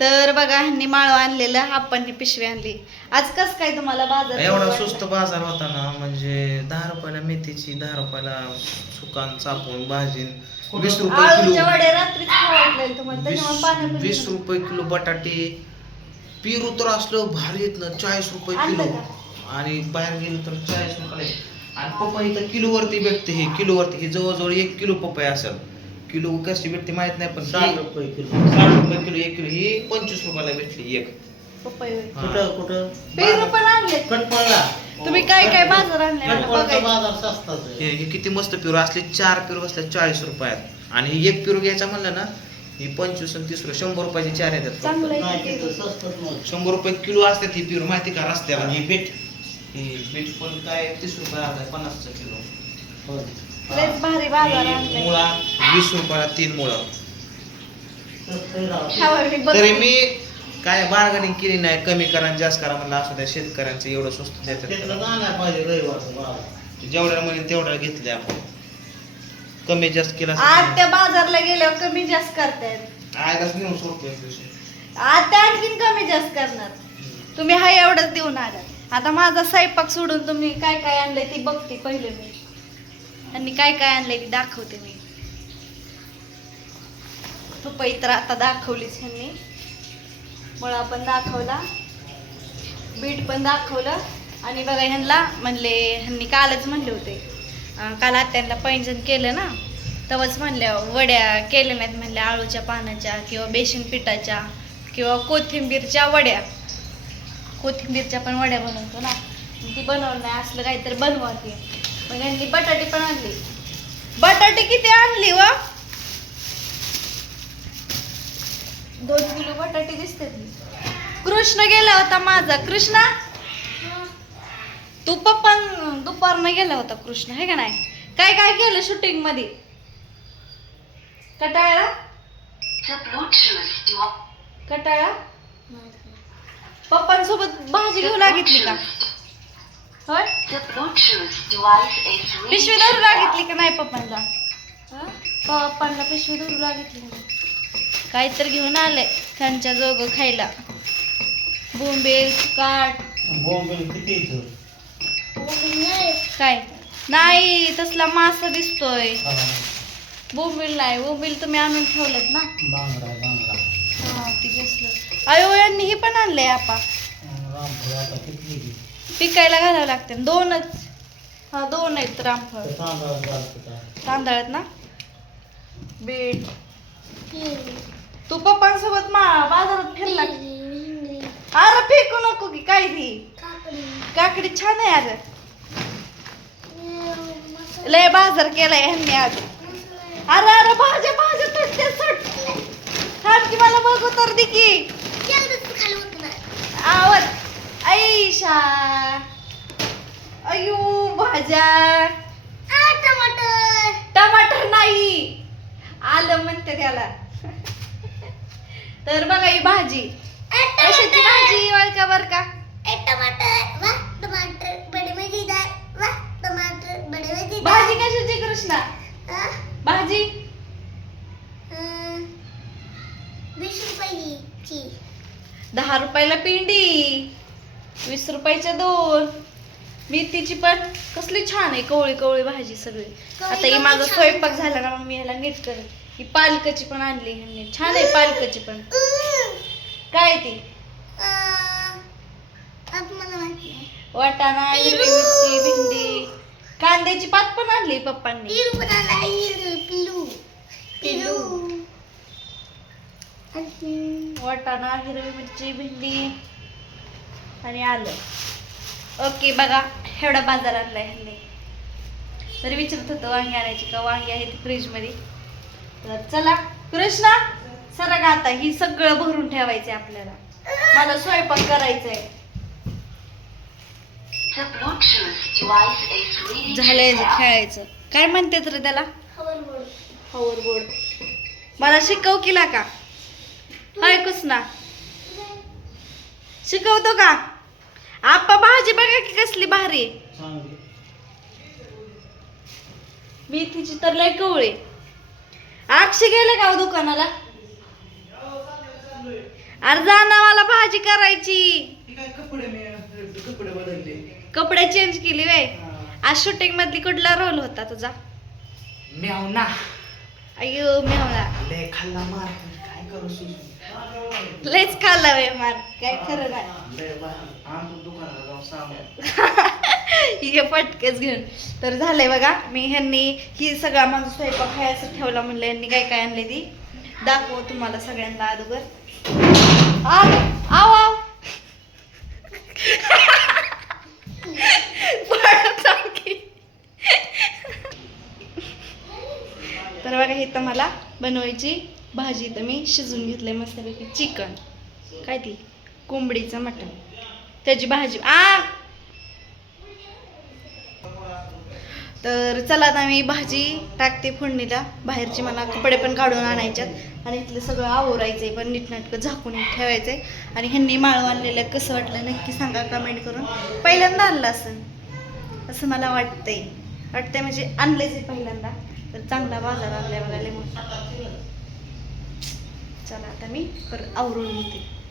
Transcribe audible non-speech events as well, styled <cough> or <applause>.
तर बघा ह्यांनी माळव आणलेलं आपण पिशवी आणली. आज कस काय तुम्हाला बाजार एवढा? स्वस्त बाजार होता ना म्हणजे दहा रुपयाला मेथीची दहा रुपयाला सुकान चापून भाजीन वीस रुपये आळूच्या किलो वड्या रात्रीच खाऊ वाटलेलं तुम्हाला त्याच्यामुळे वीस रुपये किलो बटाटे. पेरू तर असलं भारी येत ना चाळीस रुपये आणलं किलो. आणि बाहेर गेलं तर चाळीस रुपये आणि पपई इथं किलोवरती भेटते हे किलोवरती. हे जवळजवळ एक किलो पपई असेल. किलो कशी भेटते माहीत नाही पण साठ ही- रुपये किलो साठ रुपये किलो एक किलो ही पंचवीस रुपयाला भेटली एक पपई होय. हा. कुठं कुठं पेरू पण आणले कटपळला तुम्ही काय काय बाजार आणले मला कटपळचा बघायचं बाजार स्वस्ताच हे आहे हे किती मस्त पेरू असले चार पेरू बसले चाळीस रुपयात आणि हे एक पेरू घ्यायचा म्हणलं ना ही पंचवीस आणि तीस रुपये शंभर रुपयाची चार येतात फक्त. चांगलं आहे नाही की तिथं पेरू. स्वस्तच नव्हतं. शंभर रुपये किलो असतात ही पेरू माहिती का रस्त्याला आणि बीट ही बीट पण काय तीस रुपये अर्धा पन्नासचा किलो होय. लयच भारी बाजार आणले मुळा वीस रुपयाला तीन मुळं. मी बघ- तरी मी काय बार्गेनिंग केली नाही कमी करा आणि जास्त करा म्हणलं असू द्या शेतकऱ्यांचं एवढं स्वस्त देतात बाजार. जेवढ्या म्हणेल तेवढ्या घेतले आपण. कमी जास्त केला आज त्या बाजारला गेल्यावर कमी जास्त करतायत. आयलाच नेऊन सोडतो आज त्या आणखीन कमी जास्त करणार. तुम्ही हा एवढंच देऊन आलात आता माझा स्वयंपाक सोडून तुम्ही काय काय आणलंय ती बघते पहिले मी. त्यांनी काय काय आणलंय ती दाखवते मी. पपई तर आता दाखवलीच ह्यांनी. मुळा पण दाखवला बीट पण दाखवलं आणि बघा ह्यांना म्हणले ह्यांनी कालच म्हणले होते. काल आत्यांना पैंजण केलं ना तेव्हाच म्हणल्या वड्या केल्या नाहीत म्हणल्या आळूच्या पानाच्या किंवा बेसन पिठाच्या किंवा कोथिंबीरच्या वड्या. कोथिंबीरच्या पण वड्या बनवतो ना. ती बनवणार असलं काहीतरी बनवते मग यांनी बटाटे पण आणली. बटाटे किती आणली व? दोन किलो बटाटे दिसतात कृष्ण गेला होता माझा. कृष्णा? तू पप्पन दुपारनं गेला होता कृष्ण हे का नाही? काय काय केलं शूटिंगमध्ये? कटाळा? कटाळा? पप्पांसोबत भाजी घेऊ लागितली का? होय? पिशवी धरू लागितली का नाही पप्पांना हं? पप्पांना पिशवी धरू लागितली? काहीतरी घेऊन आलंय त्यांच्या जोग खायला. बोंबेल काट. बोंबील किती इथं? काय? नाही तसला मासा दिसतोय. हा, बोंबील नाही बोंबील तुम्ही आणून ठेवलेत ना. बांगडा बांगडा. हा ती दिसलं अयो यांनी हे पण आणलंय आपा रामफळ आता किती गेली? पिकायला घालावं लागते. दोनच. हा दोन आहेत रामफळ तांदळात ना? बीट. तू पप्पांसोबत मा बाजारात फिरला अरे फेकू नको की काय ती काकडी. छान आहे अरे लय बाजार केलाय ह्यांनी आज. अरे अरे भाज्या भाज्या तुटते सुट. थांब की मला बघू तर दे की. आवाज ऐशा अयो भाज्या टमाटर नाही आलं म्हणते त्याला तर बघा ही भाजी कशाची भाजी वळका बर का भाजी कशाची कृष्णा भाजी दहा रुपयाला पिंडी वीस रुपयाच्या दोन. मेथीची पण कसली छान आहे कवळी कवळी भाजी सगळी. आता ही माझा स्वयंपाक झाला ना मग मी ह्याला नीट करेन. ही पालकाची पण आणली ह्यांनी. छान आहे पालकाची पण. काय ती? वाटाणा हिरवी मिरची भेंडी. कांद्याची पात पण आणली पप्पांनी. वाटाणा हिरवी मिरची भेंडी. आणि आलं. ओके बघा एवढा बाजार आणलाय ह्यांनी. तरी विचारत होतं वांगी आणायची का? वांगी आहेत फ्रीजमध्ये तर चला कृष्णा सरा का आता ही सगळं भरून ठेवायचंय आपल्याला. मला स्वयंपाक करायचंय. झालंय खेळायचं. काय म्हणते तर त्याला? हवर बोर्ड मला शिकव केला का हाय कृष्णा. शिकवतो का? आप्पा भाजी बघा की कसली भारी मेथीची तर लय कवळे अक्षय गेले का हो दुकानाला? अरे जा ना मला भाजी करायची कपडे चेंज केली वे आज शूटिंग मधली कुठला रोल होता तुझा? म्याव ना अयो मी मला लय खाल्ला मार. काय करू लयच खाल्ला वे मार. काय खरं नाही. <laughs> हे पटकेच घेऊन. तर झालंय बघा मी ह्यांनी ही सगळा माझा स्वयंपाक खायचं ठेवला म्हणलं यांनी काय काय आणले ती? दाखव तुम्हाला सगळ्यांना अगोदर. आव आव. <laughs> आव. तर बघा इथं मला बनवायची भाजी तर मी शिजून घेतलंय मस्तपैकी. चिकन. काय ती? कोंबडीचं मटण. त्याची भाजी. आ! तर चला आता मी भाजी टाकते फोडणीला. बाहेरची मला कपडे पण काढून आणायच्यात आणि इथलं सगळं आवरायचंय पण नीटनाटकं झाकून ठेवायचंय. आणि ह्यांनी माळव आणलेलं कसं वाटलं नक्की सांगा कमेंट करून. पहिल्यांदा आणलं असं. असं मला वाटतंय. वाटतंय म्हणजे आणलंच आहे पहिल्यांदा. तर चांगला बाजार आणलाय बघायला मोठा. चला आता मी कर आवरून घेते.